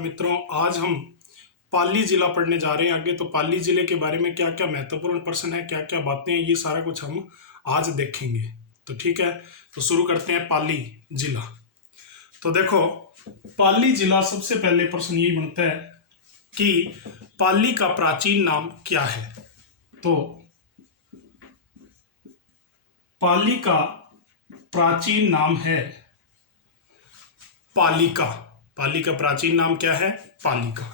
मित्रों, आज हम पाली जिला पढ़ने जा रहे हैं आगे। तो पाली जिले के बारे में क्या क्या महत्वपूर्ण प्रश्न है, क्या क्या बातें हैं, ये सारा कुछ हम आज देखेंगे। तो ठीक है, तो शुरू करते हैं पाली जिला। तो देखो, पाली जिला, सबसे पहले प्रश्न यही बनता है कि पाली का प्राचीन नाम क्या है। तो पाली का प्राचीन नाम है पालिका। पाली का प्राचीन नाम क्या है? पालिका।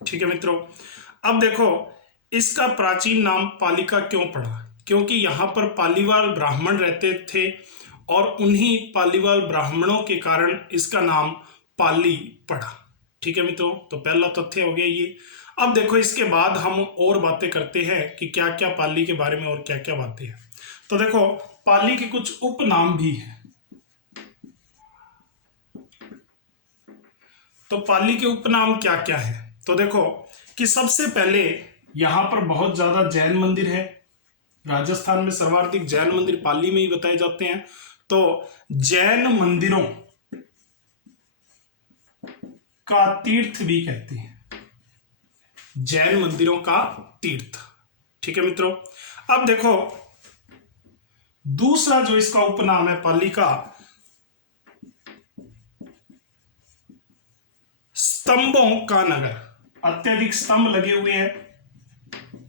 ठीक है मित्रों, अब देखो, इसका प्राचीन नाम पालिका क्यों पड़ा? क्योंकि यहां पर पालीवाल ब्राह्मण रहते थे और उन्हीं पालीवाल ब्राह्मणों के कारण इसका नाम पाली पड़ा। ठीक है मित्रों, तो पहला तथ्य हो गया ये। अब देखो, इसके बाद हम और बातें करते हैं कि क्या क्या पाली के बारे में और क्या क्या बातें हैं। तो देखो, पाली के कुछ उपनाम भी हैं। तो पाली के उपनाम क्या क्या है? तो देखो कि सबसे पहले यहां पर बहुत ज्यादा जैन मंदिर है। राजस्थान में सर्वाधिक जैन मंदिर पाली में ही बताए जाते हैं। तो जैन मंदिरों का तीर्थ भी कहते हैं, जैन मंदिरों का तीर्थ। ठीक है मित्रों, अब देखो, दूसरा जो इसका उपनाम है पाली का, स्तंभों का नगर। अत्यधिक स्तंभ लगे हुए हैं,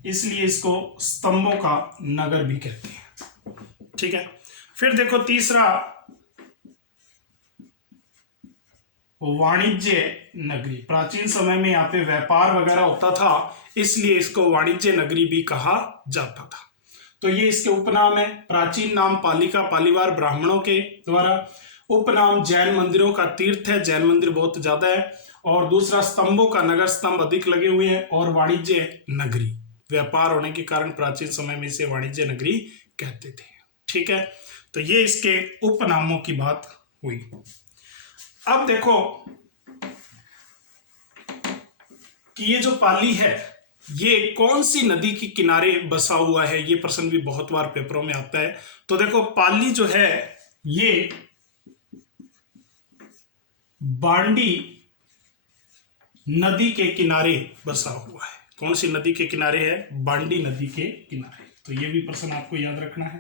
इसलिए इसको स्तंभों का नगर भी कहते हैं। ठीक है, फिर देखो तीसरा, वाणिज्य नगरी। प्राचीन समय में यहाँ पे व्यापार वगैरह होता था, इसलिए इसको वाणिज्य नगरी भी कहा जाता था। तो ये इसके उपनाम है। प्राचीन नाम पालिका, पालीवाल ब्राह्मणों के द्वारा। उपनाम जैन मंदिरों का तीर्थ है, जैन मंदिर बहुत ज्यादा है। और दूसरा, स्तंभों का नगर, स्तंभ अधिक लगे हुए हैं। और वाणिज्य नगरी, व्यापार होने के कारण प्राचीन समय में इसे वाणिज्य नगरी कहते थे। ठीक है, तो ये इसके उपनामों की बात हुई। अब देखो कि ये जो पाली है, ये कौन सी नदी के किनारे बसा हुआ है, ये प्रश्न भी बहुत बार पेपरों में आता है। तो देखो, पाली जो है ये बांडी नदी के किनारे बसा हुआ है। कौन सी नदी के किनारे है? बांडी नदी के किनारे। तो ये भी प्रश्न आपको याद रखना है,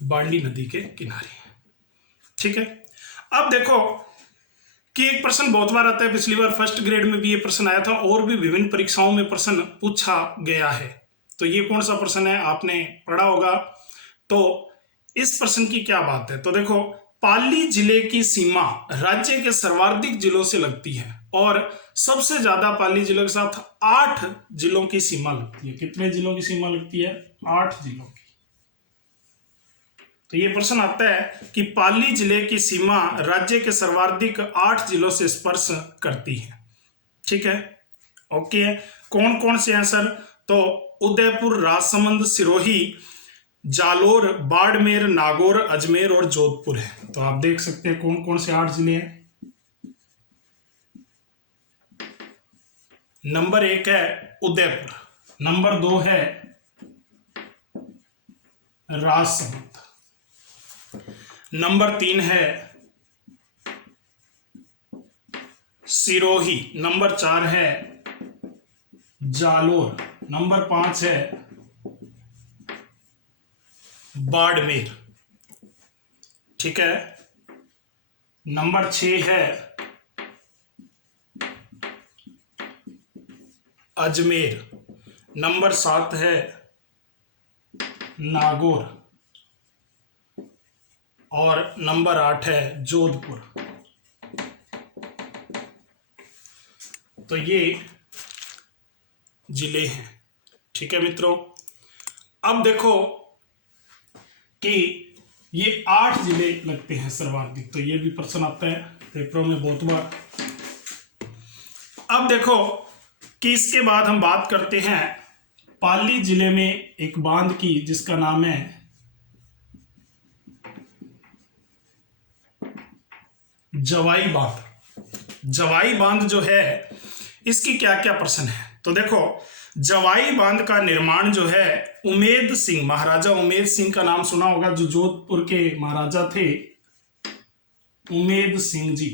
बांडी नदी के किनारे। ठीक है, अब देखो कि एक प्रश्न बहुत बार आता है, पिछली बार फर्स्ट ग्रेड में भी ये प्रश्न आया था और भी विभिन्न परीक्षाओं में प्रश्न पूछा गया है। तो ये कौन सा प्रश्न है, आपने पढ़ा होगा। तो इस प्रश्न की क्या बात है? तो देखो, पाली जिले की सीमा राज्य के सर्वाधिक जिलों से लगती है और सबसे ज्यादा पाली जिले के साथ 8 जिलों की सीमा लगती है। कितने जिलों की सीमा लगती है? 8 जिलों की। तो ये प्रश्न आता है कि पाली जिले की सीमा राज्य के सर्वाधिक 8 जिलों से स्पर्श करती है। ठीक है, ओके। कौन कौन से हैं सर? तो उदयपुर, राजसमंद, सिरोही, जालोर, बाड़मेर, नागौर, अजमेर और जोधपुर है। तो आप देख सकते हैं कौन कौन से 8 जिले हैं। नंबर 1 है उदयपुर, नंबर 2 है राजसमंद, नंबर 3 है सिरोही, नंबर 4 है जालोर, नंबर 5 है बाड़मेर। ठीक है, नंबर 6 है अजमेर, नंबर 7 है नागौर और नंबर 8 है जोधपुर। तो ये जिले हैं। ठीक है मित्रों, अब देखो कि ये 8 जिले लगते हैं सर्वाधिक। तो ये भी प्रश्न आता है पेपरों में बहुत बार। अब देखो कि इसके बाद हम बात करते हैं पाली जिले में एक बांध की, जिसका नाम है जवाई बांध। जवाई बांध जो है, इसकी क्या क्या प्रश्न है? तो देखो, जवाई बांध का निर्माण जो है उमेद सिंह, महाराजा उमेद सिंह का नाम सुना होगा, जो जोधपुर के महाराजा थे, उमेद सिंह जी,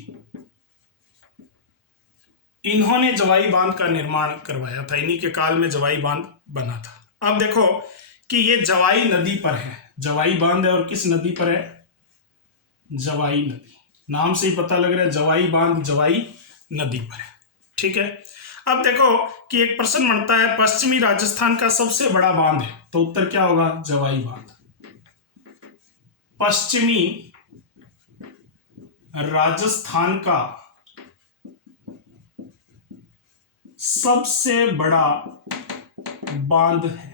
इन्होंने जवाई बांध का निर्माण करवाया था। इन्हीं के काल में जवाई बांध बना था। अब देखो कि ये जवाई नदी पर है, जवाई बांध है और किस नदी पर है? जवाई नदी, नाम से ही पता लग रहा है जवाई बांध जवाई नदी पर है। ठीक है, अब देखो कि एक प्रश्न बनता है पश्चिमी राजस्थान का सबसे बड़ा बांध है, तो उत्तर क्या होगा? जवाई बांध। पश्चिमी राजस्थान का सबसे बड़ा बांध है,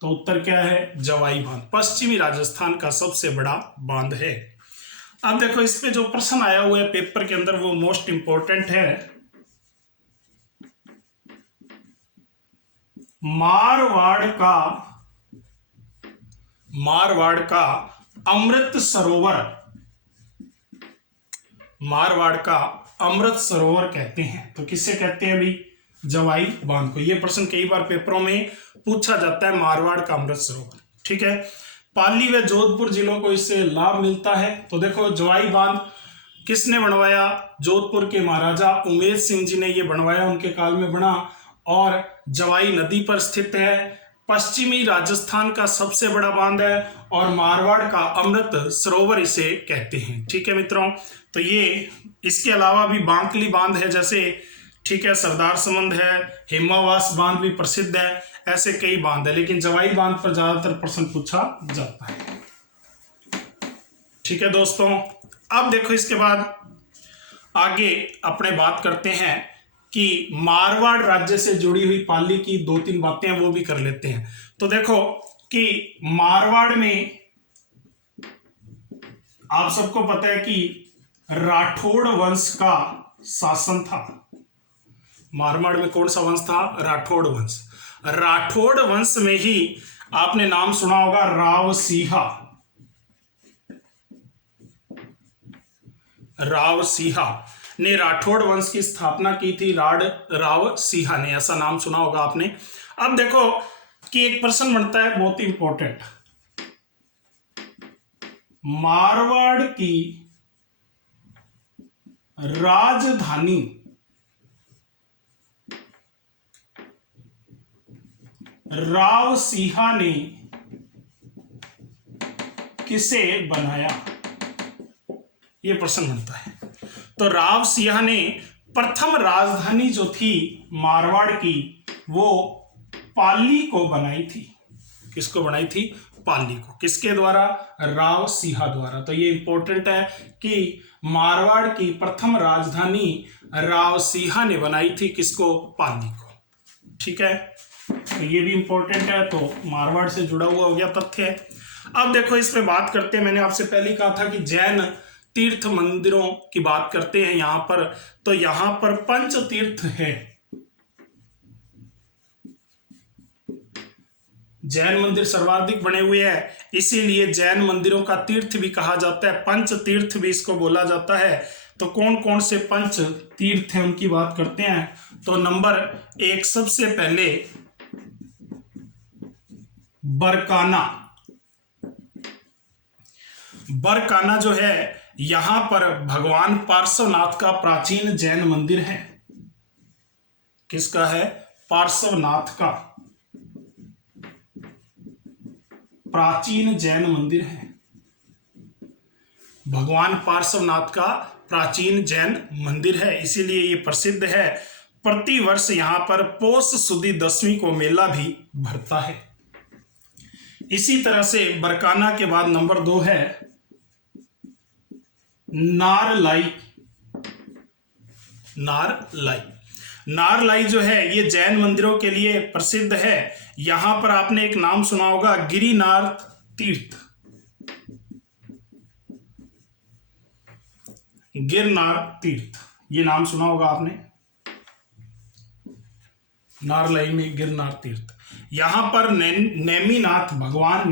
तो उत्तर क्या है? जवाई बांध। पश्चिमी राजस्थान का सबसे बड़ा बांध है। अब देखो इस पे जो प्रश्न आया हुआ है पेपर के अंदर वो मोस्ट इंपॉर्टेंट है। मारवाड़ का अमृत सरोवर, मारवाड़ का अमृत सरोवर कहते हैं, तो किससे कहते हैं अभी? जवाई बांध को। यह प्रश्न कई बार पेपरों में पूछा जाता है, मारवाड़ का अमृत सरोवर। ठीक है, पाली व जोधपुर जिलों को इससे लाभ मिलता है। तो देखो जवाई बांध किसने बनवाया? जोधपुर के महाराजा उमेद सिंह जी ने ये बनवाया, उनके काल में बना, और जवाई नदी पर स्थित है। पश्चिमी राजस्थान का सबसे बड़ा बांध है और मारवाड़ का अमृत सरोवर इसे कहते हैं। ठीक है मित्रों, तो ये इसके अलावा भी बांकली बांध है जैसे, ठीक है, सरदार समंद है, हिमावास बांध भी प्रसिद्ध है, ऐसे कई बांध है, लेकिन जवाई बांध पर ज्यादातर प्रश्न पूछा जाता है। ठीक है दोस्तों, अब देखो इसके बाद आगे अपने बात करते हैं कि मारवाड़ राज्य से जुड़ी हुई पाली की 2-3 बातें वो भी कर लेते हैं। तो देखो कि मारवाड़ में आप सबको पता है कि राठौड़ वंश का शासन था। मारवाड़ में कौन सा वंश था? राठौड़ वंश। राठौड़ वंश में ही आपने नाम सुना होगा रावसिहा। रावसिहा ने राठौड़ वंश की स्थापना की थी, रावसिहा ने, ऐसा नाम सुना होगा आपने। अब देखो कि एक प्रश्न बनता है बहुत ही इंपॉर्टेंट, मारवाड़ की राजधानी रावसिहा ने किसे बनाया? यह प्रश्न बनता है। तो रावसिहा ने प्रथम राजधानी जो थी मारवाड़ की वो पाली को बनाई थी। किसको बनाई थी? पाली को। किसके द्वारा? रावसिहा द्वारा। तो ये इंपॉर्टेंट है कि मारवाड़ की प्रथम राजधानी रावसिहा ने बनाई थी, किसको? पाली को। ठीक है, तो ये भी इंपॉर्टेंट है, तो मारवाड़ से जुड़ा हुआ हो गया तथ्य है। अब देखो इस पे बात करते हैं, मैंने आपसे पहले ही कहा था कि जैन तीर्थ मंदिरों की बात करते हैं यहां पर, तो यहां पर पंच तीर्थ है। जैन मंदिर सर्वाधिक बने हुए हैं, इसीलिए जैन मंदिरों का तीर्थ भी कहा जाता है, पंच तीर्थ भी इसको बोला जाता है। तो कौन कौन से पंच तीर्थ हैं उनकी बात करते हैं। तो नंबर 1 सबसे पहले बरकाना। बरकाना जो है यहां पर भगवान पार्श्वनाथ का प्राचीन जैन मंदिर है। किसका है? पार्श्वनाथ का प्राचीन जैन मंदिर है। भगवान पार्श्वनाथ का प्राचीन जैन मंदिर है, इसीलिए ये प्रसिद्ध है। प्रतिवर्ष यहां पर पौष सुदी 10वीं को मेला भी भरता है। इसी तरह से बरकाना के बाद नंबर 2 है नारलाई। नारलाई, नारलाई जो है ये जैन मंदिरों के लिए प्रसिद्ध है। यहां पर आपने एक नाम सुना होगा गिरिनार तीर्थ। गिरनार तीर्थ, ये नाम सुना होगा आपने, नारलाई में गिरनार तीर्थ। यहां पर नेमिनाथ, भगवान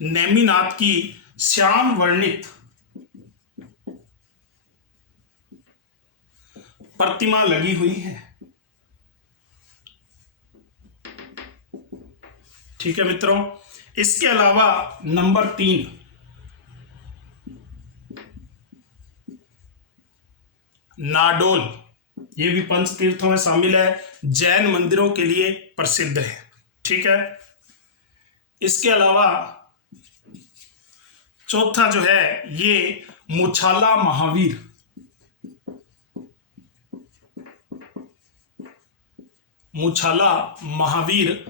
नेमिनाथ की श्याम वर्णित प्रतिमा लगी हुई है। ठीक है मित्रों, इसके अलावा नंबर 3, नाडोल, ये भी पंच तीर्थों में शामिल है, जैन मंदिरों के लिए प्रसिद्ध है। ठीक है, इसके अलावा चौथा जो है ये मुछाला महावीर, मुछाला महावीर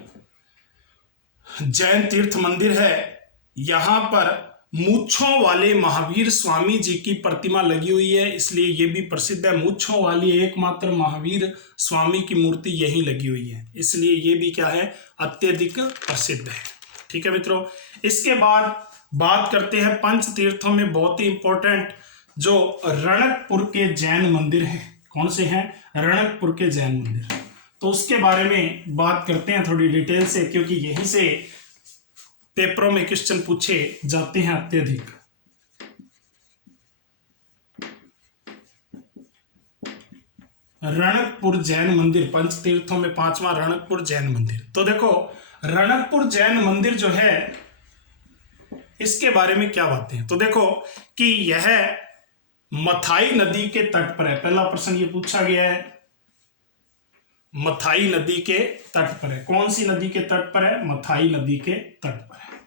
जैन तीर्थ मंदिर है। यहां पर मूंछों वाले महावीर स्वामी जी की प्रतिमा लगी हुई है, इसलिए यह भी प्रसिद्ध है। मूंछों वाली एकमात्र महावीर स्वामी की मूर्ति यहीं लगी हुई है, इसलिए यह भी क्या है, अत्यधिक प्रसिद्ध है। ठीक है मित्रों, इसके बाद बात करते हैं पंच तीर्थों में बहुत ही इंपॉर्टेंट जो रणकपुर के जैन मंदिर हैं। कौन से हैं? रणकपुर के जैन मंदिर। तो उसके बारे में बात करते हैं थोड़ी डिटेल से, क्योंकि यहीं से पेपरों में क्वेश्चन पूछे जाते हैं अत्यधिक। रणकपुर जैन मंदिर, पंच तीर्थों में 5वां रणकपुर जैन मंदिर। तो देखो, रणकपुर जैन मंदिर जो है इसके बारे में क्या बातें हैं। तो देखो कि यह मथाई नदी के तट पर है। पहला प्रश्न ये पूछा गया है, मथाई नदी के तट पर है। कौन सी नदी के तट पर है? मथाई नदी के तट पर है।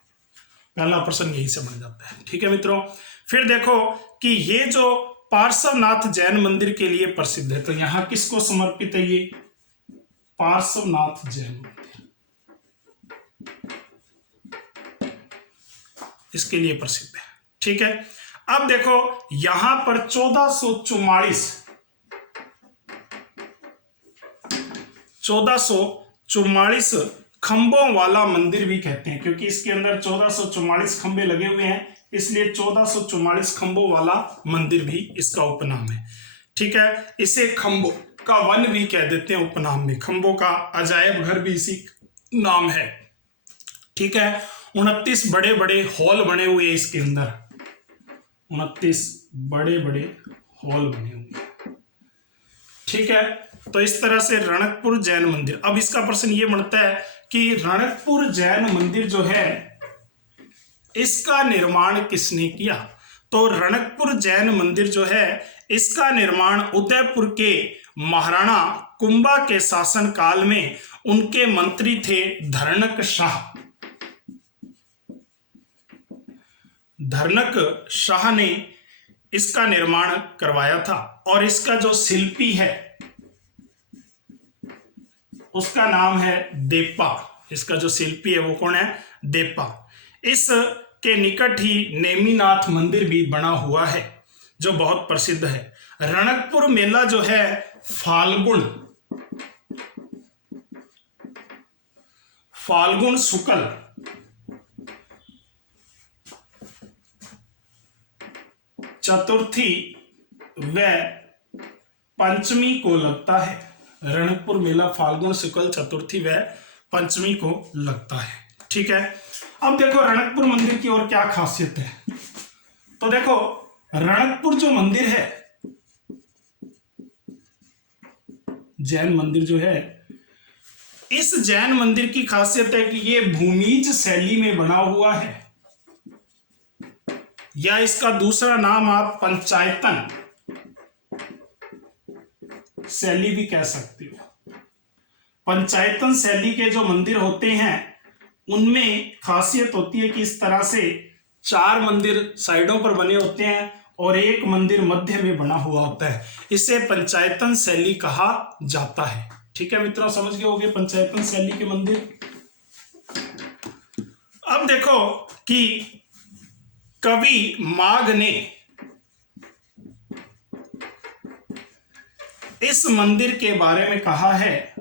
पहला प्रश्न यही से बन जाता है। ठीक है मित्रों, फिर देखो कि ये जो पार्श्वनाथ जैन मंदिर के लिए प्रसिद्ध है, तो यहां किसको समर्पित है? ये पार्श्वनाथ जैन मंदिर, इसके लिए प्रसिद्ध है। ठीक है, अब देखो यहां पर 1444 खंभों वाला मंदिर भी कहते हैं, क्योंकि इसके अंदर 1444 खंभे लगे हुए हैं, इसलिए 1444 खंभों वाला मंदिर भी इसका उपनाम है। ठीक है, इसे खंभों का वन भी कह देते हैं उपनाम में। खंभों का अजायब घर भी इसी नाम है। ठीक है, 29 बड़े बड़े हॉल बने हुए हैं इसके अंदर, 29 बड़े बड़े हॉल बने हुए। ठीक है, तो इस तरह से रणकपुर जैन मंदिर। अब इसका प्रश्न ये बनता है कि रणकपुर जैन मंदिर जो है इसका निर्माण किसने किया? तो रणकपुर जैन मंदिर जो है इसका निर्माण उदयपुर के महाराणा कुंभा के शासन काल में उनके मंत्री थे धर्नक शाह। धर्नक शाह ने इसका निर्माण करवाया था, और इसका जो शिल्पी है उसका नाम है देप्पा। इसका जो शिल्पी है वो कौन है? देप्पा। इसके निकट ही नेमिनाथ मंदिर भी बना हुआ है जो बहुत प्रसिद्ध है। रणकपुर मेला जो है फाल्गुन शुक्ल चतुर्थी व पंचमी को लगता है। रणकपुर मेला फाल्गुन शुक्ल चतुर्थी व पंचमी को लगता है। ठीक है, अब देखो रणकपुर मंदिर की और क्या खासियत है। तो देखो रणकपुर जो मंदिर है, जैन मंदिर जो है, इस जैन मंदिर की खासियत है कि ये भूमिज शैली में बना हुआ है, या इसका दूसरा नाम आप पंचायतन शैली भी कह सकते हो। पंचायतन शैली के जो मंदिर होते हैं उनमें खासियत होती है कि इस तरह से 4 मंदिर साइडों पर बने होते हैं और एक मंदिर मध्य में बना हुआ होता है। इसे पंचायतन शैली कहा जाता है। ठीक है मित्रों, समझ गए होंगे पंचायतन शैली के मंदिर। अब देखो कि कवि माघ ने इस मंदिर के बारे में कहा है,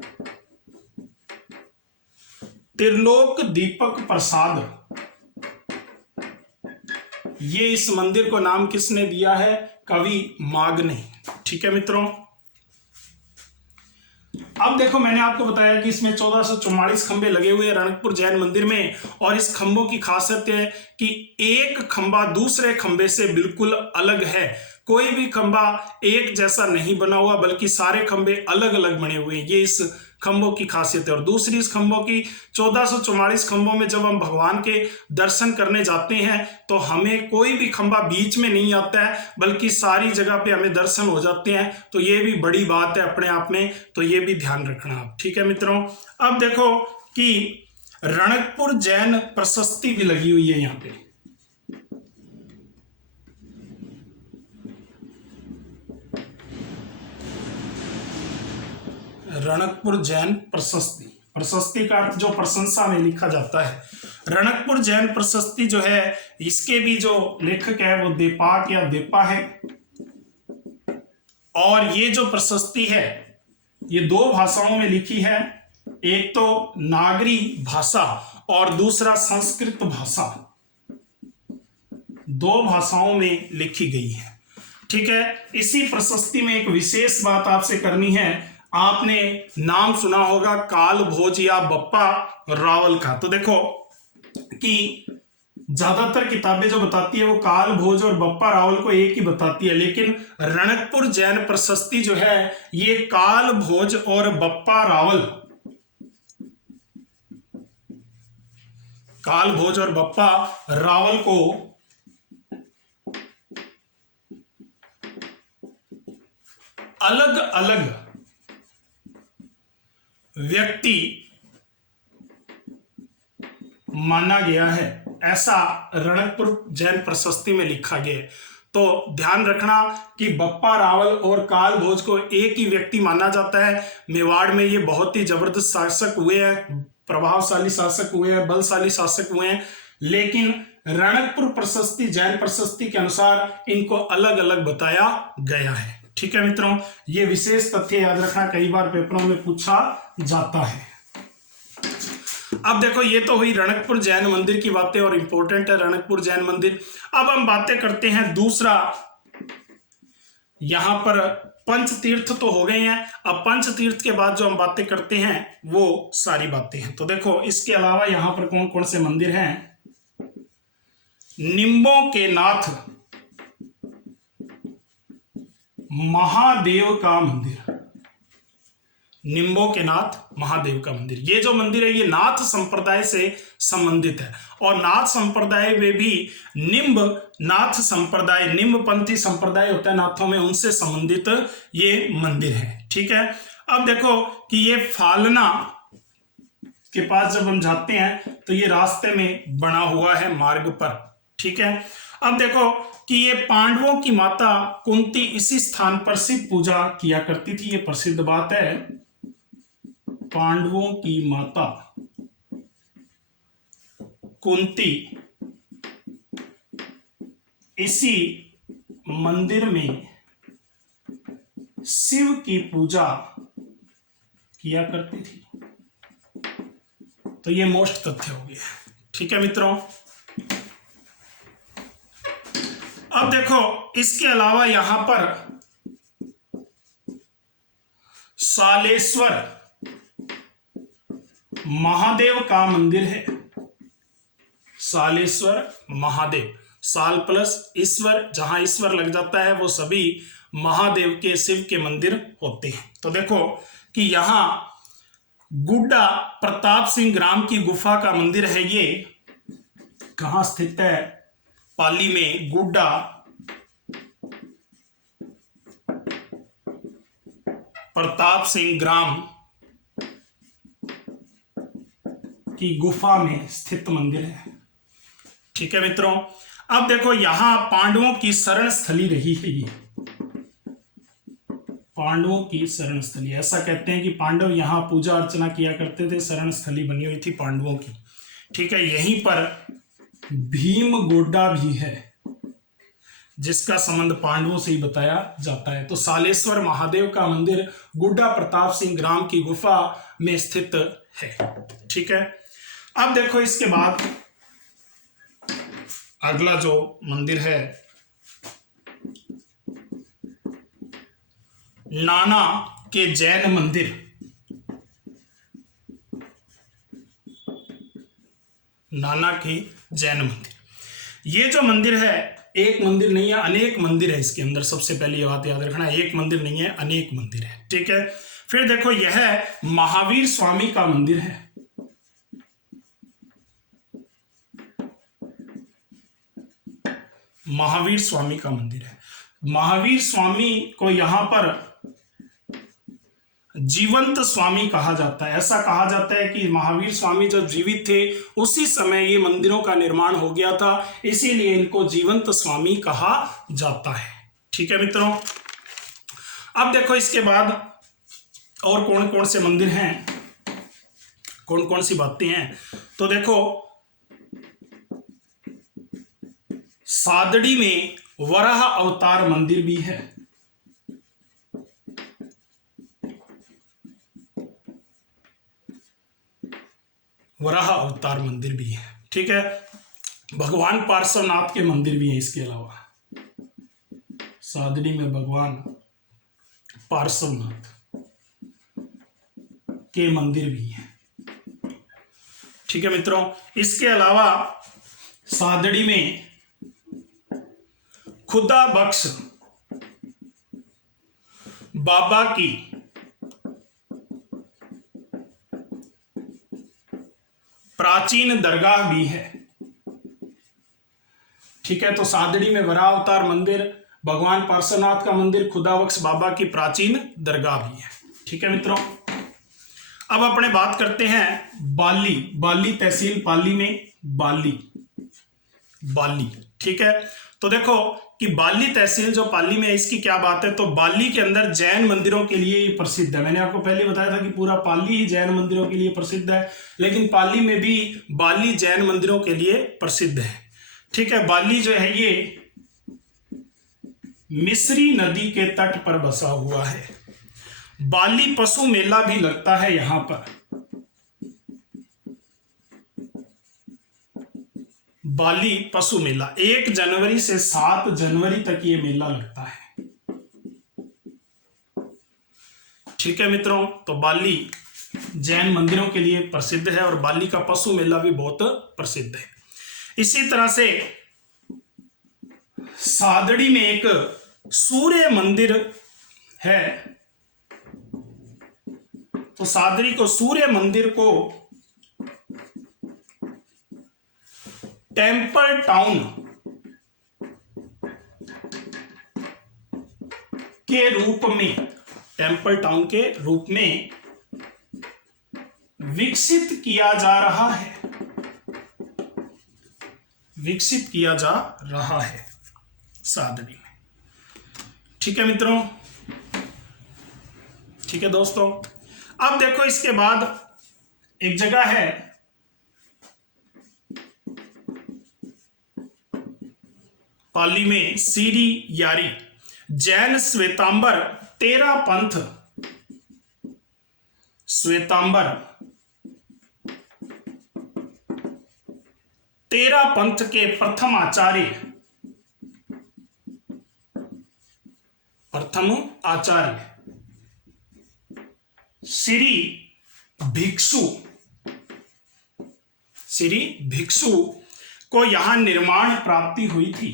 त्रिलोक दीपक प्रसाद। ये इस मंदिर को नाम किसने दिया है? कवि माघ ने। ठीक है मित्रों, अब देखो मैंने आपको बताया कि इसमें 1444 खंबे लगे हुए हैं रणकपुर जैन मंदिर में, और इस खंभों की खासियत है कि एक खंबा दूसरे खंबे से बिल्कुल अलग है। कोई भी खंभा एक जैसा नहीं बना हुआ, बल्कि सारे खंभे अलग अलग बने हुए हैं। ये इस खंभों की खासियत है। और दूसरी इस खंभों की 1444 खंभों में जब हम भगवान के दर्शन करने जाते हैं तो हमें कोई भी खंभा बीच में नहीं आता है, बल्कि सारी जगह पे हमें दर्शन हो जाते हैं। तो ये भी बड़ी बात है अपने आप में, तो ये भी ध्यान रखना आप। ठीक है मित्रों, अब देखो कि रणकपुर जैन प्रशस्ति भी लगी हुई है यहाँ पे। रणकपुर जैन प्रशस्ति, प्रशस्ति का अर्थ जो प्रशंसा में लिखा जाता है। रणकपुर जैन प्रशस्ति जो है, इसके भी जो लेखक है वो देपाक या देपा है। और ये जो प्रशस्ति है ये दो भाषाओं में लिखी है, एक तो नागरी भाषा और दूसरा संस्कृत भाषा, दो भाषाओं में लिखी गई है। ठीक है, इसी प्रशस्ति में एक विशेष बात आपसे करनी है। आपने नाम सुना होगा काल भोज या बप्पा रावल का। तो देखो कि ज्यादातर किताबें जो बताती है वो काल भोज और बप्पा रावल को एक ही बताती है, लेकिन रणकपुर जैन प्रशस्ति जो है ये काल भोज और बप्पा रावल, काल भोज और बप्पा रावल को अलग अलग व्यक्ति माना गया है, ऐसा रणकपुर जैन प्रशस्ति में लिखा गया है। तो ध्यान रखना कि बप्पा रावल और काल भोज को एक ही व्यक्ति माना जाता है। मेवाड़ में ये बहुत ही जबरदस्त शासक हुए हैं, प्रभावशाली शासक हुए हैं, बलशाली शासक हुए हैं, लेकिन रणकपुर प्रशस्ति जैन प्रशस्ति के अनुसार इनको अलग अलग बताया गया है। ठीक है मित्रों, ये विशेष तथ्य याद रखना, कई बार पेपरों में पूछा जाता है। अब देखो ये तो हुई रणकपुर जैन मंदिर की बातें और इंपॉर्टेंट है रणकपुर जैन मंदिर। अब हम बातें करते हैं दूसरा, यहां पर पंच तीर्थ तो हो गए हैं। अब पंच तीर्थ के बाद जो हम बातें करते हैं वो सारी बातें हैं। तो देखो इसके अलावा यहां पर कौन कौन से मंदिर हैं। निम्बों के नाथ महादेव का मंदिर, निम्बों के नाथ महादेव का मंदिर, ये जो मंदिर है ये नाथ संप्रदाय से संबंधित है। और नाथ संप्रदाय में भी निम्ब नाथ संप्रदाय, निम्ब पंथी संप्रदाय होता है नाथों में, उनसे संबंधित ये मंदिर है। ठीक है, अब देखो कि ये फालना के पास जब हम जाते हैं तो ये रास्ते में बना हुआ है मार्ग पर। ठीक है, अब देखो कि ये पांडवों की माता कुंती इसी स्थान पर शिव पूजा किया करती थी, ये प्रसिद्ध बात है। पांडवों की माता कुंती इसी मंदिर में शिव की पूजा किया करती थी। तो ये मोस्ट तथ्य हो गया। ठीक है मित्रों, अब देखो इसके अलावा यहां पर सालेश्वर महादेव का मंदिर है। सालेश्वर महादेव, साल प्लस ईश्वर, जहां ईश्वर लग जाता है वो सभी महादेव के शिव के मंदिर होते हैं। तो देखो कि यहां गुड्डा प्रताप सिंह ग्राम की गुफा का मंदिर है। ये कहां स्थित है, पाली में गुड्डा प्रताप सिंह ग्राम की गुफा में स्थित मंदिर है। ठीक है मित्रों, अब देखो यहां पांडवों की शरण स्थली रही है। ये पांडवों की शरण स्थली, ऐसा कहते हैं कि पांडव यहां पूजा अर्चना किया करते थे, शरण स्थली बनी हुई थी पांडवों की। ठीक है, यहीं पर भीम गोड्डा भी है जिसका संबंध पांडवों से ही बताया जाता है। तो सालेश्वर महादेव का मंदिर गुड्डा प्रताप सिंह ग्राम की गुफा में स्थित है। ठीक है, अब देखो इसके बाद अगला जो मंदिर है नाना के जैन मंदिर। नाना की जैन मंदिर, ये जो मंदिर है एक मंदिर नहीं है, अनेक मंदिर है इसके अंदर। सबसे पहले ये बात याद रखना, एक मंदिर नहीं है, अनेक मंदिर है। ठीक है, फिर देखो यह महावीर स्वामी का मंदिर है। महावीर स्वामी का मंदिर है। महावीर स्वामी को यहां पर जीवंत स्वामी कहा जाता है। ऐसा कहा जाता है कि महावीर स्वामी जब जीवित थे उसी समय ये मंदिरों का निर्माण हो गया था, इसीलिए इनको जीवंत स्वामी कहा जाता है। ठीक है मित्रों, अब देखो इसके बाद और कौन कौन से मंदिर हैं, कौन कौन सी बातें हैं। तो देखो सादड़ी में वराह अवतार मंदिर भी है। वराह अवतार मंदिर भी है। ठीक है, भगवान पार्श्वनाथ के मंदिर भी हैं। इसके अलावा सादड़ी में भगवान पार्श्वनाथ के मंदिर भी हैं। ठीक है मित्रों, इसके अलावा सादड़ी में खुदा बख्श बाबा की प्राचीन दरगाह भी है। ठीक है, तो सादड़ी में वराह अवतार मंदिर, भगवान पार्श्वनाथ का मंदिर, खुदा बख्श बाबा की प्राचीन दरगाह भी है। ठीक है मित्रों, अब अपने बात करते हैं बाली। बाली तहसील पाली में, बाली। ठीक है, तो देखो कि बाली तहसील जो पाली में है, इसकी क्या बात है। तो बाली के अंदर जैन मंदिरों के लिए ये प्रसिद्ध है। मैंने आपको पहले बताया था कि पूरा पाली ही जैन मंदिरों के लिए प्रसिद्ध है, लेकिन पाली में भी बाली जैन मंदिरों के लिए प्रसिद्ध है। ठीक है, बाली जो है ये मिस्री नदी के तट पर बसा हुआ है। बाली पशु मेला भी लगता है यहां पर। बाली पशु मेला 1 जनवरी से 7 जनवरी तक ये मेला लगता है। ठीक है मित्रों, तो बाली जैन मंदिरों के लिए प्रसिद्ध है और बाली का पशु मेला भी बहुत प्रसिद्ध है। इसी तरह से सादड़ी में एक सूर्य मंदिर है। तो सादड़ी को सूर्य मंदिर को टेम्पल टाउन के रूप में विकसित किया जा रहा है सादड़ी में। ठीक है मित्रों, ठीक है दोस्तों, अब देखो इसके बाद एक जगह है पाली में सीरी यारी। जैन श्वेतांबर 13 पंथ के प्रथम आचार्य श्री भिक्षु को यहां निर्माण प्राप्ति हुई थी।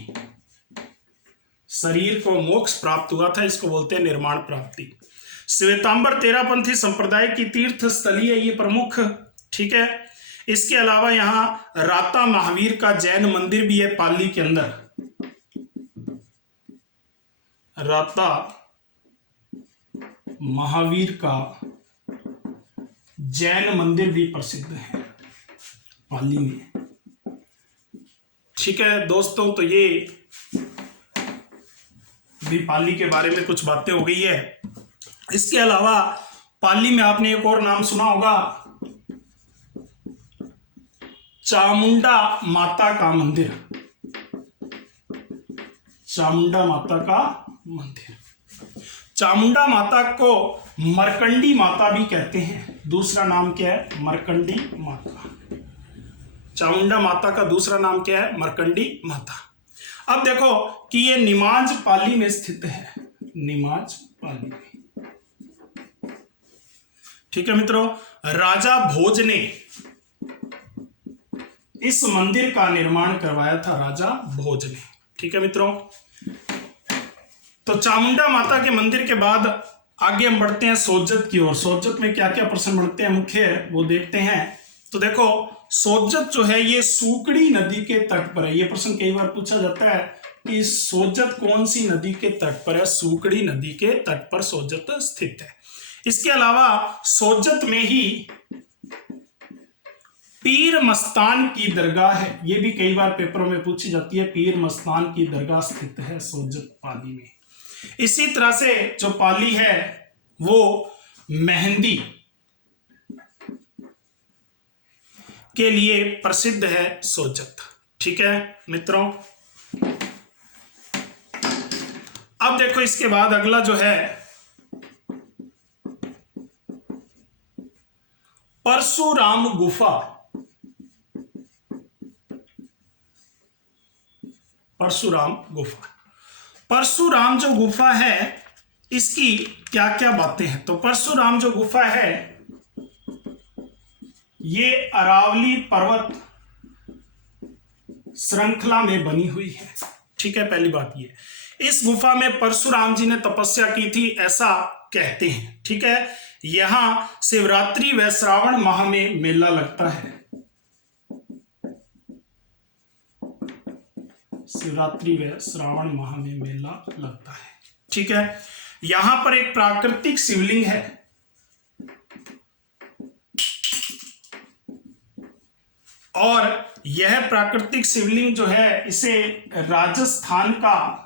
शरीर को मोक्ष प्राप्त हुआ था, इसको बोलते हैं निर्माण प्राप्ति। श्वेतांबर 13 पंथी संप्रदाय की तीर्थ स्थली है ये प्रमुख। ठीक है, इसके अलावा यहां राता महावीर का जैन मंदिर भी है पाली के अंदर। राता महावीर का जैन मंदिर भी प्रसिद्ध है पाली में। ठीक है दोस्तों, तो ये भी पाली के बारे में कुछ बातें हो गई है। इसके अलावा पाली में आपने एक और नाम सुना होगा, चामुंडा माता का मंदिर। चामुंडा माता का मंदिर, चामुंडा माता को मरकंडी माता भी कहते हैं। दूसरा नाम क्या है? मरकंडी माता। चामुंडा माता का दूसरा नाम क्या है? मरकंडी माता। अब देखो कि ये निमाज पाली में स्थित है, निमाज पाली में। ठीक है मित्रों, राजा भोज ने इस मंदिर का निर्माण करवाया था, राजा भोज ने। ठीक है मित्रों। तो चामुंडा माता के मंदिर के बाद आगे हम बढ़ते हैं सोज्जत की ओर। सोज्जत में क्या क्या प्रश्न बढ़ते हैं मुख्य वो देखते हैं। तो देखो सोज्जत जो है ये सूकड़ी नदी के तट पर है। ये प्रश्न कई बार पूछा जाता है कि सोज्जत कौन सी नदी के तट पर है। सूकड़ी नदी के तट पर सोज्जत स्थित है। इसके अलावा सोज्जत में ही पीर मस्तान की दरगाह है। ये भी कई बार पेपरों में पूछी जाती है। पीर मस्तान की दरगाह स्थित है सोज्जत पाली में। इसी तरह से जो पाली है वो मेहंदी के लिए प्रसिद्ध है सोज्जत। ठीक है मित्रों। अब देखो इसके बाद अगला जो है परशुराम गुफा। परशुराम गुफा, परशुराम जो गुफा है इसकी क्या क्या बातें हैं। तो परशुराम जो गुफा है ये अरावली पर्वत श्रृंखला में बनी हुई है। ठीक है, पहली बात ये। इस गुफा में परशुराम जी ने तपस्या की थी ऐसा कहते हैं। ठीक है, यहां शिवरात्रि व श्रावण माह में मेला लगता है। शिवरात्रि व श्रावण माह में मेला लगता है। ठीक है, यहां पर एक प्राकृतिक शिवलिंग है और यह प्राकृतिक शिवलिंग जो है इसे राजस्थान का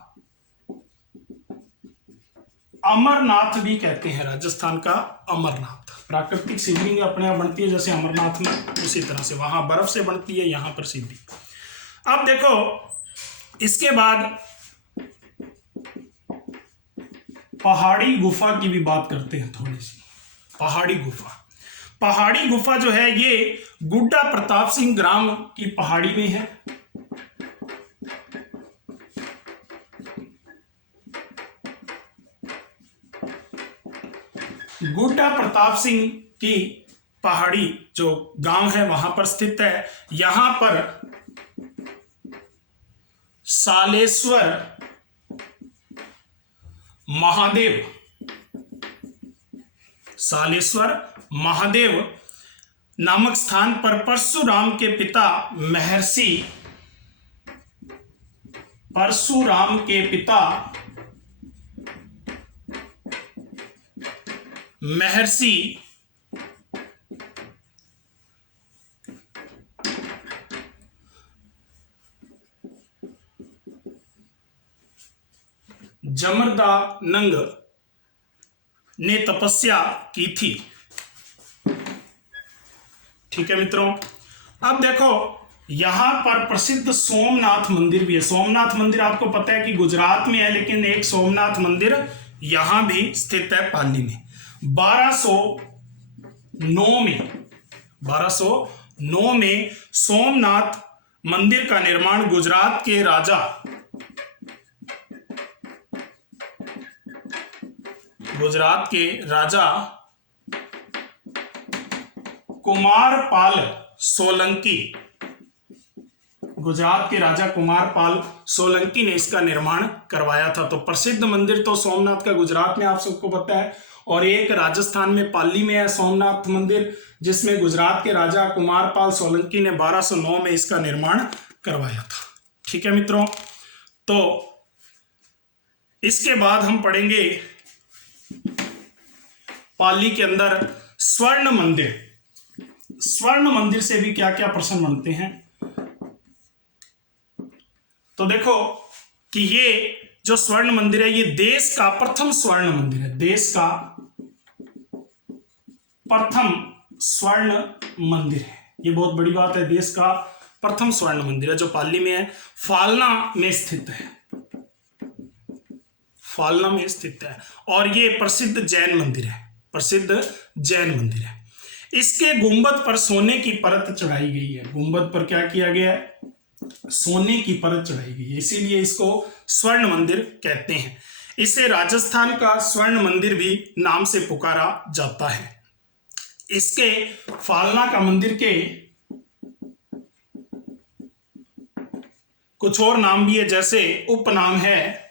अमरनाथ भी कहते हैं। राजस्थान का अमरनाथ प्राकृतिक शिवलिंग अपने आप बनती है जैसे अमरनाथ में, उसी तरह से वहां बर्फ से बनती है, यहां पर सीधी। अब देखो इसके बाद पहाड़ी गुफा की भी बात करते हैं थोड़ी सी। पहाड़ी गुफा, पहाड़ी गुफा जो है ये गुड्डा प्रताप सिंह ग्राम की पहाड़ी में है। गुड्डा प्रताप सिंह की पहाड़ी जो गांव है वहां पर स्थित है। यहां पर सालेश्वर महादेव, सालेश्वर महादेव नामक स्थान पर परशुराम के पिता महर्षि, परशुराम के पिता महर्षि जमरदानंग ने तपस्या की थी। ठीक है मित्रों। अब देखो यहां पर प्रसिद्ध सोमनाथ मंदिर भी है। सोमनाथ मंदिर आपको पता है कि गुजरात में है, लेकिन एक सोमनाथ मंदिर यहां भी स्थित है पाली में। 1209 में सोमनाथ मंदिर का निर्माण गुजरात के राजा कुमारपाल सोलंकी, गुजरात के राजा कुमारपाल सोलंकी ने इसका निर्माण करवाया था। तो प्रसिद्ध मंदिर तो सोमनाथ का गुजरात में आप सबको पता है, और एक राजस्थान में पाली में है सोमनाथ मंदिर, जिसमें गुजरात के राजा कुमारपाल सोलंकी ने 1209 में इसका निर्माण करवाया था। ठीक है मित्रों। तो इसके बाद हम पढ़ेंगे पाली के अंदर स्वर्ण मंदिर। स्वर्ण मंदिर से भी क्या क्या प्रश्न बनते हैं। तो देखो कि ये जो स्वर्ण मंदिर है ये देश का प्रथम स्वर्ण मंदिर है। देश का प्रथम स्वर्ण मंदिर है, ये बहुत बड़ी बात है। देश का प्रथम स्वर्ण मंदिर है जो पाली में है, फालना में स्थित है। फालना में स्थित है और ये प्रसिद्ध जैन मंदिर है। प्रसिद्ध जैन मंदिर है। इसके गुंबद पर सोने की परत चढ़ाई गई है। गुंबद पर क्या किया गया है? सोने की परत चढ़ाई गई है, इसीलिए इसको स्वर्ण मंदिर कहते हैं। इसे राजस्थान का स्वर्ण मंदिर भी नाम से पुकारा जाता है। इसके फालना का मंदिर के कुछ और नाम भी है, जैसे उपनाम है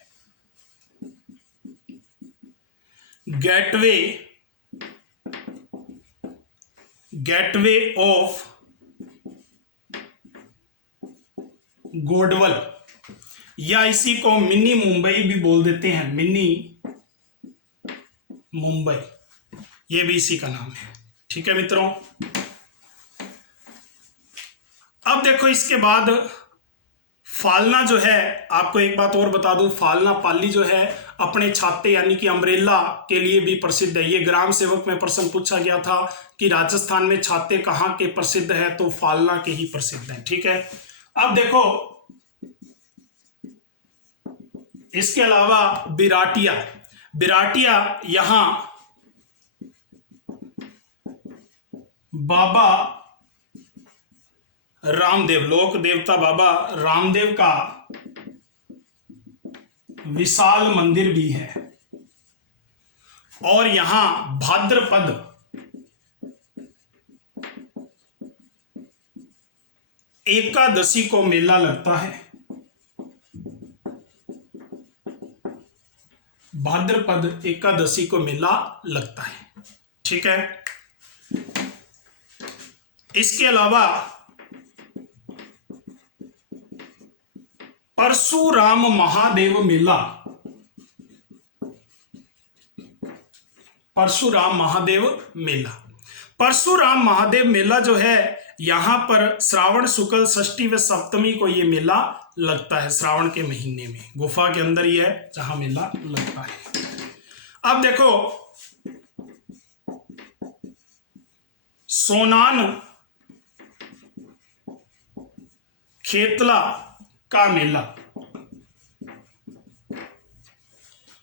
गेटवे ऑफ गोडवल, या इसी को मिनी मुंबई भी बोल देते हैं, मिनी मुंबई, ये भी इसी का नाम है। ठीक है मित्रों, अब देखो इसके बाद फालना जो है, आपको एक बात और बता दूं, फालना पाली जो है अपने छाते यानी कि अम्ब्रेला के लिए भी प्रसिद्ध है। ये ग्राम सेवक में प्रश्न पूछा गया था कि राजस्थान में छाते कहाँ के प्रसिद्ध है, तो फालना के ही प्रसिद्ध है। ठीक है, अब देखो इसके अलावा बिराटिया यहां बाबा रामदेव, लोक देवता बाबा रामदेव का विशाल मंदिर भी है, और यहां भाद्रपद एकादशी को मेला लगता है। भाद्रपद एकादशी को मेला लगता है। ठीक है, इसके अलावा परशुराम महादेव मेला, परशुराम महादेव मेला जो है यहां पर श्रावण शुक्ल षष्ठी व सप्तमी को ये मेला लगता है, श्रावण के महीने में, गुफा के अंदर ही है जहां मेला लगता है। अब देखो सोनान खेतला का मेला,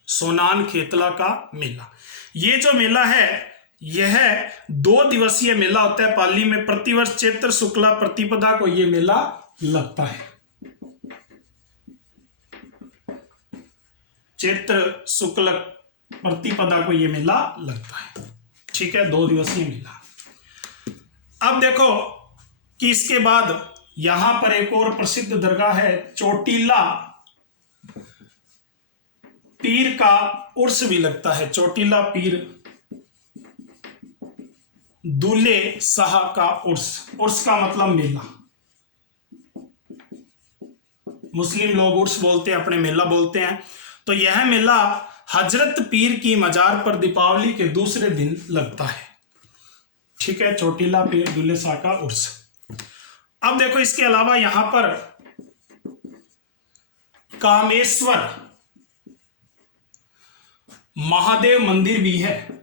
सोनान खेतला का मेला, ये जो मेला है यह 2 दिवसीय मेला होता है पाली में। प्रतिवर्ष चैत्र शुक्ला प्रतिपदा को यह मेला लगता है। चैत्र शुक्ल प्रतिपदा को यह मेला लगता है। ठीक है, 2 दिवसीय मेला। अब देखो कि इसके बाद यहां पर एक और प्रसिद्ध दरगाह है, चोटीला पीर का उर्स भी लगता है। चोटीला पीर दूल्हे शाह का उर्स का मतलब मेला। मुस्लिम लोग उर्स बोलते हैं, अपने मेला बोलते हैं। तो यह मेला हजरत पीर की मजार पर दीपावली के दूसरे दिन लगता है। ठीक है, चोटीला पीर दूल्हे शाह का उर्स। अब देखो इसके अलावा यहां पर कामेश्वर महादेव मंदिर भी है।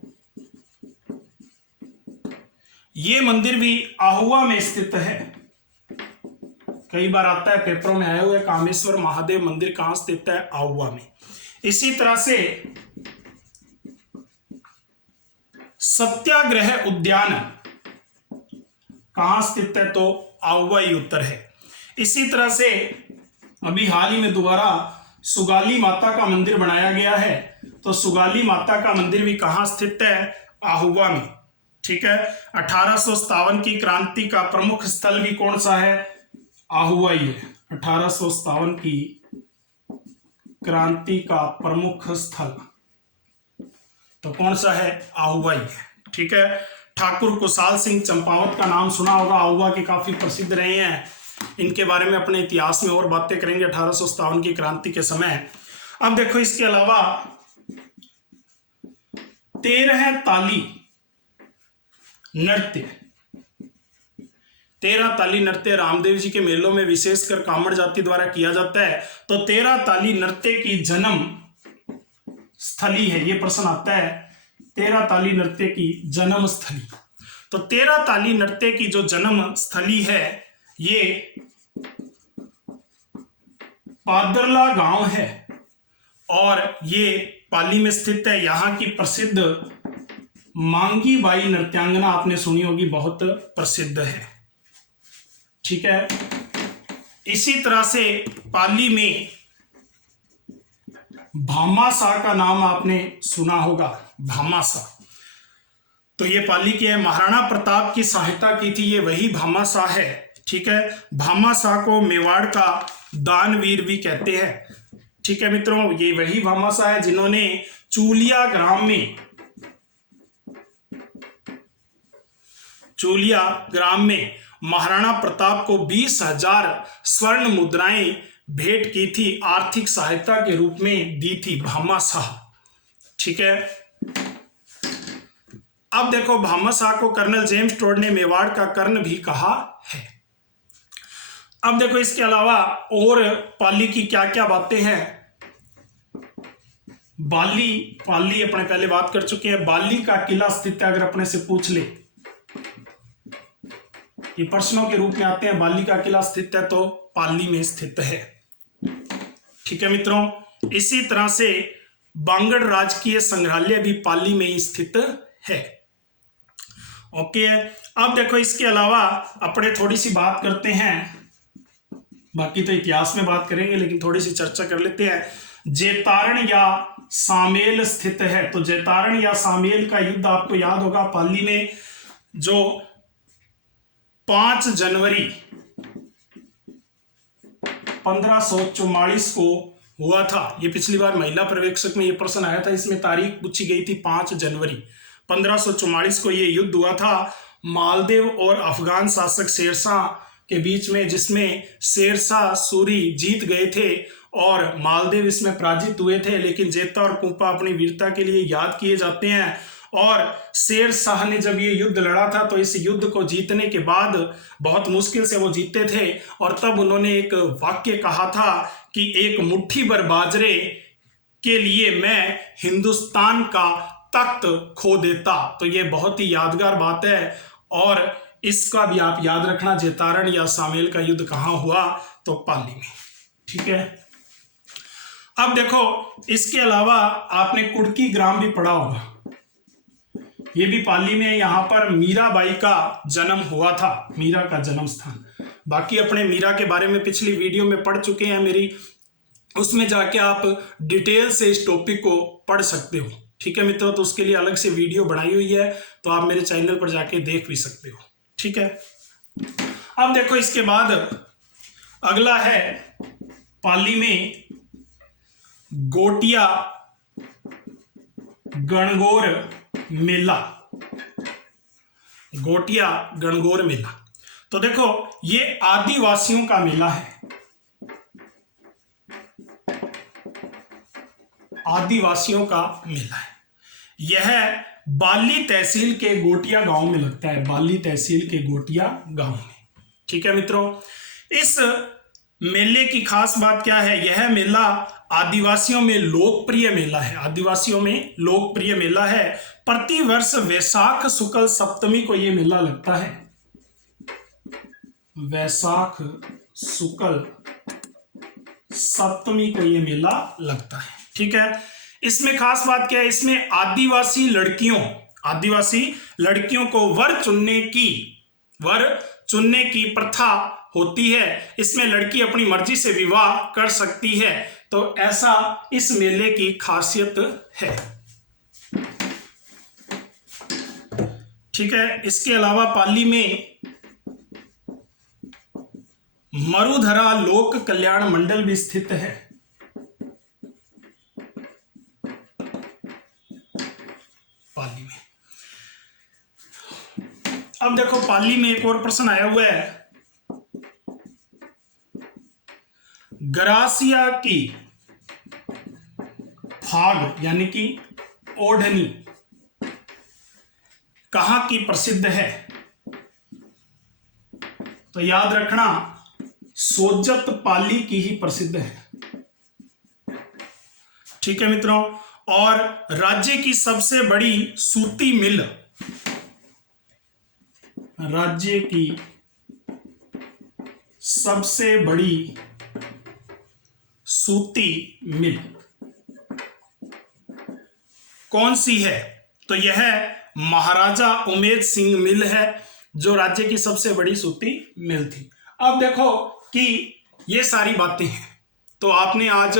ये मंदिर भी आहुआ में स्थित है। कई बार आता है पेपरों में आए हुए, कामेश्वर महादेव मंदिर कहां स्थित है, आहुआ में। इसी तरह से सत्याग्रह उद्यान कहां स्थित है, तो आहुआ ही उत्तर है। इसी तरह से अभी हाल ही में दोबारा सुगाली माता का मंदिर बनाया गया है, तो सुगाली माता का मंदिर भी कहां स्थित है, आहुआ में। ठीक है, 1857 की क्रांति का प्रमुख स्थल भी कौन सा है, आहुआ ही है। 1857 की क्रांति का प्रमुख स्थल तो कौन सा है, आहुआ ही है। ठीक है, ठाकुर कुशाल सिंह चंपावत का नाम सुना होगा, आहुआ के काफी प्रसिद्ध रहे हैं। इनके बारे में अपने इतिहास में और बातें करेंगे 1857 की क्रांति के समय। अब देखो इसके अलावा 13 ताली नृत्य, 13 ताली नृत्य रामदेव जी के मेलों में विशेषकर कामड़ जाति द्वारा किया जाता है। तो 13 ताली नृत्य की जन्म स्थली है, ये प्रश्न आता है, 13 ताली नृत्य की जन्म स्थली। तो 13 ताली नृत्य की जो जन्म स्थली है ये पादरला गांव है, और ये पाली में स्थित है। यहाँ की प्रसिद्ध मांगी बाई नृत्यांगना आपने सुनी होगी, बहुत प्रसिद्ध है। ठीक है, इसी तरह से पाली में भामाशाह का नाम आपने सुना होगा, भामाशाह। तो ये पाली की है, महाराणा प्रताप की सहायता की थी, ये वही भामाशाह है। ठीक है, भामाशाह को मेवाड़ का दानवीर भी कहते हैं। ठीक है मित्रों, ये वही भामाशाह है जिन्होंने चूलिया ग्राम में महाराणा प्रताप को 20,000 स्वर्ण मुद्राएं भेंट की थी, आर्थिक सहायता के रूप में दी थी भामाशाह। ठीक है, अब देखो भामाशाह को कर्नल जेम्स टोड ने मेवाड़ का कर्ण भी कहा है। अब देखो इसके अलावा और पाली की क्या क्या बातें हैं। पाली अपने पहले बात कर चुके हैं। बाली का किला स्थित है, अगर अपने से पूछ ले, ये प्रश्नों के रूप में आते हैं। बाली का किला स्थित है तो पाली में स्थित है। ठीक है मित्रों, इसी तरह से बांगड़ राजकीय संग्रहालय भी पाली में ही स्थित है। ओके, अब देखो इसके अलावा अपने थोड़ी सी बात करते हैं, बाकी तो इतिहास में बात करेंगे लेकिन थोड़ी सी चर्चा कर लेते हैं। जेतारण या सामेल स्थित है, तो जेतारण या सामेल का युद्ध आपको याद होगा पाली में, जो 5 जनवरी 1544 को हुआ था। ये पिछली बार महिला पर्यवेक्षक में ये प्रश्न आया था, इसमें तारीख पूछी गई थी 5 जनवरी 1544 को ये युद्ध हुआ था मालदेव और अफगान शासक शेरशाह के बीच में, जिसमें शेरशाह सूरी जीत गए थे और मालदेव इसमें पराजित हुए थे। लेकिन जेता और कुंपा अपनी वीरता के लिए याद किए जाते हैं। और शेरशाह ने जब ये युद्ध लड़ा था तो इस युद्ध को जीतने के बाद बहुत मुश्किल से वो जीते थे, और तब उन्होंने एक वाक्य कहा था कि एक मुट्ठी भर बाजरे के लिए मैं हिंदुस्तान का तख्त खो देता। तो ये बहुत ही यादगार बात है और इसका भी आप याद रखना। जेतारण या सामेल का युद्ध कहाँ हुआ, तो पाली में। ठीक है, अब देखो इसके अलावा आपने कुड़की ग्राम भी पढ़ा होगा, ये भी पाली में। यहां पर मीराबाई का जन्म हुआ था, मीरा का जन्म स्थान। बाकी अपने मीरा के बारे में पिछली वीडियो में पढ़ चुके हैं मेरी, उसमें जाके आप डिटेल से इस टॉपिक को पढ़ सकते हो। ठीक है मित्रों, तो उसके लिए अलग से वीडियो बनाई हुई है, तो आप मेरे चैनल पर जाके देख भी सकते हो। ठीक है, अब देखो इसके बाद अगला है पाली में गोटिया गणगौर मेला। गोटिया गणगौर मेला, तो देखो ये आदिवासियों का मेला है। आदिवासियों का मेला है। यह बाली तहसील के गोटिया गांव में लगता है, बाली तहसील के गोटिया गांव में। ठीक है मित्रों, इस मेले की खास बात क्या है? यह मेला आदिवासियों में लोकप्रिय मेला है। आदिवासियों में लोकप्रिय मेला है। प्रति वर्ष वैशाख शुक्ल सप्तमी को यह मेला लगता है। वैशाख शुक्ल सप्तमी को यह मेला लगता है। ठीक है, इसमें खास बात क्या है? इसमें आदिवासी लड़कियों को वर चुनने की प्रथा होती है। इसमें लड़की अपनी मर्जी से विवाह कर सकती है, तो ऐसा इस मेले की खासियत है। ठीक है, इसके अलावा पाली में मरुधरा लोक कल्याण मंडल भी स्थित है। पाली में अब देखो पाली में एक और प्रश्न आया हुआ है। गरासिया की फाग यानी कि ओढ़नी कहां की प्रसिद्ध है? तो याद रखना सोजत पाली की ही प्रसिद्ध है। ठीक है मित्रों, और राज्य की सबसे बड़ी सूती मिल, राज्य की सबसे बड़ी सूती मिल कौन सी है? तो यह महाराजा उमेद सिंह मिल है, जो राज्य की सबसे बड़ी सूती मिल थी। अब देखो कि ये सारी बातें हैं, तो आपने आज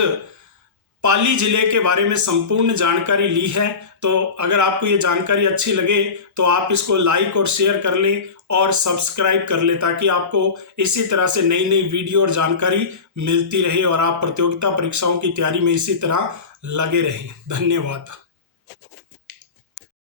पाली जिले के बारे में संपूर्ण जानकारी ली है। तो अगर आपको ये जानकारी अच्छी लगे तो आप इसको लाइक और शेयर कर लें और सब्सक्राइब कर लें, ताकि आपको इसी तरह से नई नई वीडियो और जानकारी मिलती रहे और आप प्रतियोगिता परीक्षाओं की तैयारी में इसी तरह लगे रहें। धन्यवाद।